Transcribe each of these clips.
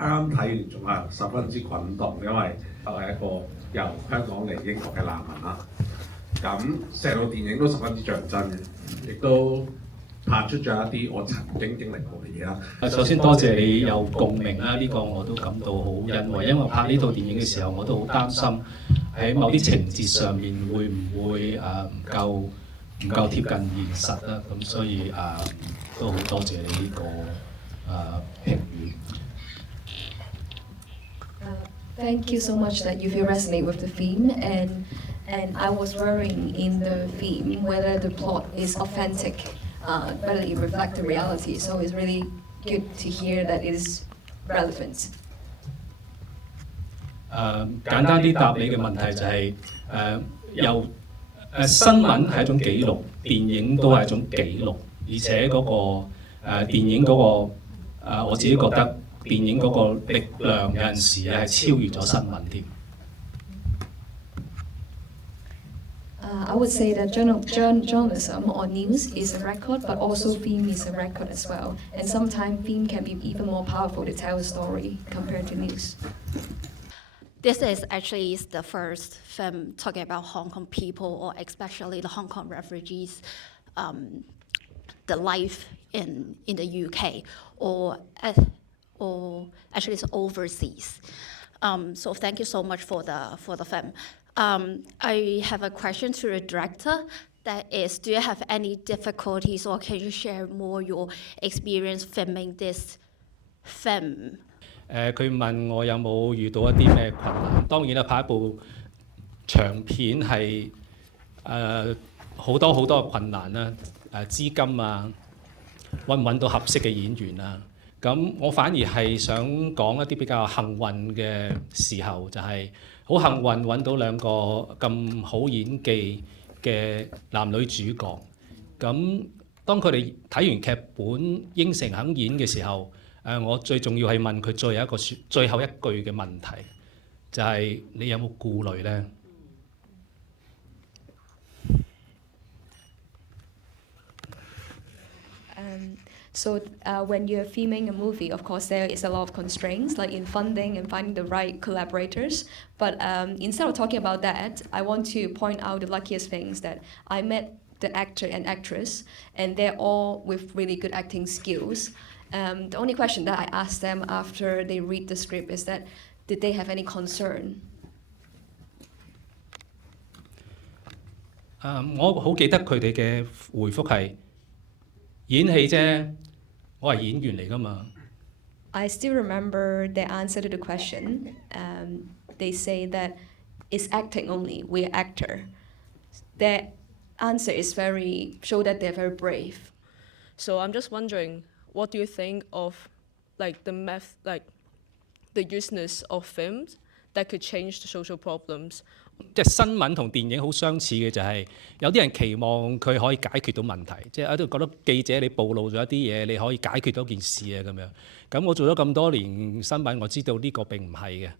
啱睇完仲係十分之滾動，因為我係一個由香港嚟英國嘅難民啦。咁成套電影都十分之像真嘅，亦都拍出咗一啲我曾經經歷過嘅嘢啦。首先多謝你有共鳴啦，呢個我都感到好欣慰，因為拍呢套電影嘅時候我都好擔心喺某啲情節上面會唔會唔夠貼近現實啦，咁所以都好多謝你呢個評語。Thank you so much that you feel resonate with the theme, and I was worrying in the theme whether the plot is authentic, whether it reflects the reality. So it's really good to hear that it is relevant. 簡單啲答你嘅問題就係由新聞係一種記錄，電影都係一種記錄，而且嗰個電影嗰個我自己覺得。電影嗰個力量有陣時係超越咗新聞添。I would say that journalism or news is a record, but also film is a record as well. And sometimes film can be even more powerful to tell a story compared to news. This is actually the first film talking about Hong Kong people, or especially the Hong Kong refugees, the life in the UK, or actually it's overseas. So thank you so much for the film. I have a question to the director. That is, do you have any difficulties, or can you share more your experience filming this film? 佢問我有冇遇到一啲咩困難？當然啦，拍一部長片係好多嘅困難啦，資金啊，揾唔揾到合適嘅演員啊。咁我反而係想講一啲比較幸運嘅時候，就係好幸運揾到兩個咁好演技嘅男女主角。咁當佢哋睇完劇本應承肯演嘅時候，我最重要係問佢最後一句嘅問題，就係你有冇顧慮呢？So when you're filming a movie, of course, there is a lot of constraints, like in funding and finding the right collaborators. But instead of talking about that, I want to point out the luckiest things that I met the actor and actress, and they're all with really good acting skills. The only question that I asked them after they read the script is that, did they have any concern? 我好記得佢哋嘅回覆係演戲啫，我係演員嚟㗎嘛。I still remember their answer to the question. They say that it's acting only. We're actor. Their answer is show that they're very brave. So I'm just wondering, what do you think of the useness of films that could change the social problems? 即係新聞同電影好相似嘅就係有啲人期望佢可以解決到問題，即係喺度覺得記者你暴露咗一啲嘢，你可以解決到件事啊咁樣。咁我做咗咁多年新聞，我知道呢個並唔係嘅。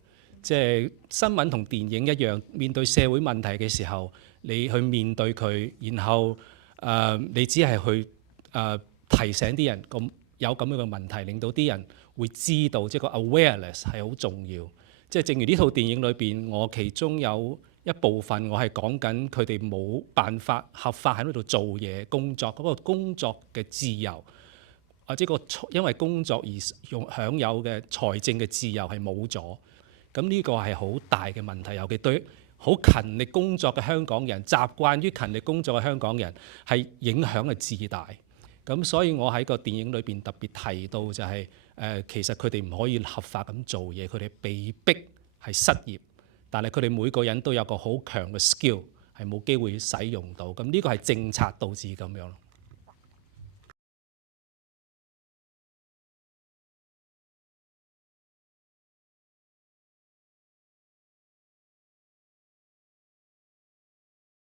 即係新聞同電影一樣，面對社會問題嘅時候，你去面對佢，然後你只係去提醒啲人有咁樣嘅問題，令到啲人會知道，即係個 awareness 係好重要。即係正如呢套電影裏邊，我其中有一部分我係講緊佢哋冇辦法合法喺呢度做嘢工作，嗰個工作嘅自由，或者因為工作而享有嘅財政嘅自由係冇咗。咁呢個係好大嘅問題，尤其對好勤力工作嘅香港人，習慣於勤力工作嘅香港人係影響係至大。咁所以我喺個電影裏邊特別提到就係其實佢哋唔可以合法咁做嘢，佢哋被逼係失業。但係佢哋每個人都有個好強嘅 skill，係冇機會使用到，咁呢個係政策導致咁樣咯。